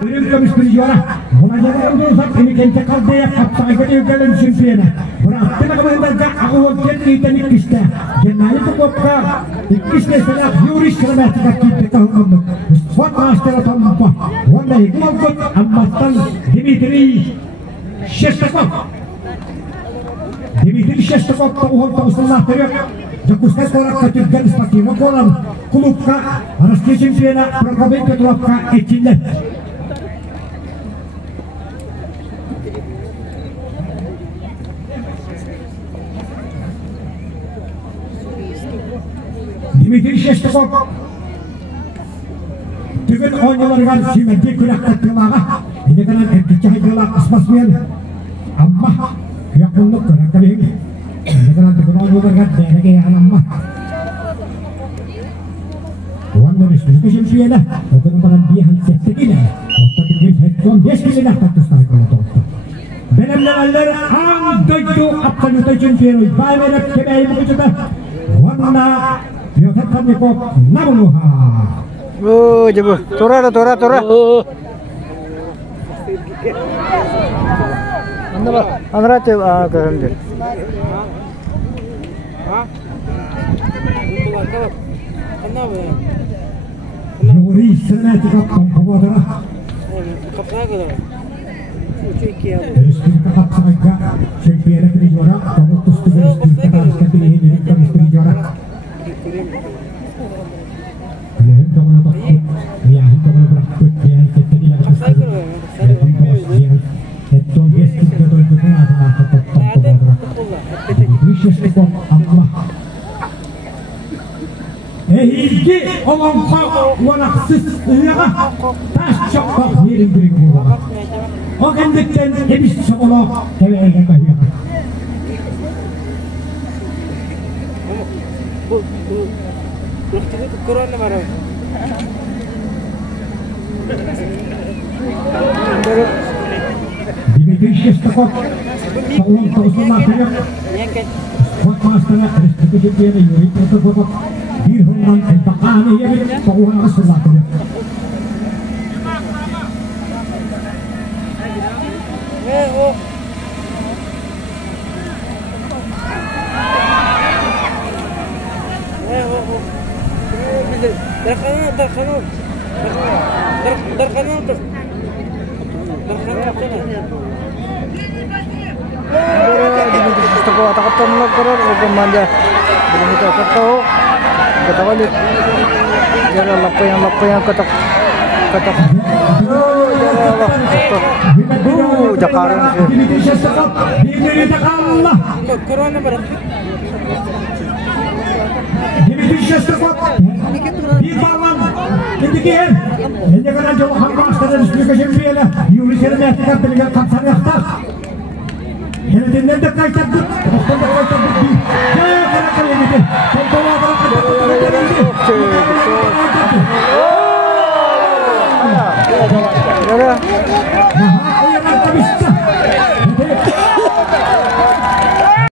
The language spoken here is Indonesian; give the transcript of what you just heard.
Kami juara, mengajarkan untuk saat ini kencang kalde ya kapsa ikut kalian simpiana. Berarti nak mendaga aku jadi teknik kisah. Jenai itu kopka, kisah setelah yuris kerana tiga kita tahu Swat master tanpa, wanda ikut amatan Dimitri Shestakov. Dimitri Shestakov tahu tahu setelah teriak. Jakusnya korak kecil garis pagi nokolam klubka harus simpiana perkabin ketuaka ekinnya. Dimitri Shestakov dengan onyolarkan si Magic kudakat kemana ini kan dicari gelap asmasmian ammah yang untuk kali ini kan dengan onyolarkan dari kayak ammah wan dari diskusi siapa dah bukan pada dia hanya segini tapi dia headphone dia segini dah tak tahu kalau tu dalam dalam ang dojo apa nu dojo piero baik nak kebaya begitu dah wana dia tetap ni kok nabuha. Oh, jauh. Tora. Andra coba keren deh. Nuri sana juga pembawa. Dari kakak sahaja champion negeri juara, kamu terus kita harus pilih ini negeri juara. Hiji orang kau wanaksis lihat tas coklat miring mula. Orang dikten habis sekolah kaya kaya. Corona marah. Dimitri Shestakov tolong terus matanya. Buat masternya diskusi dia ni yuri tertutup di rumah empakan ini tolong asal matanya. Di bawah ketinggian ini karena jauh hampas dan diskusi biasa Yuri seremetikan dengan kapsan atas ini tidak terkait takut di karena kali ini contohnya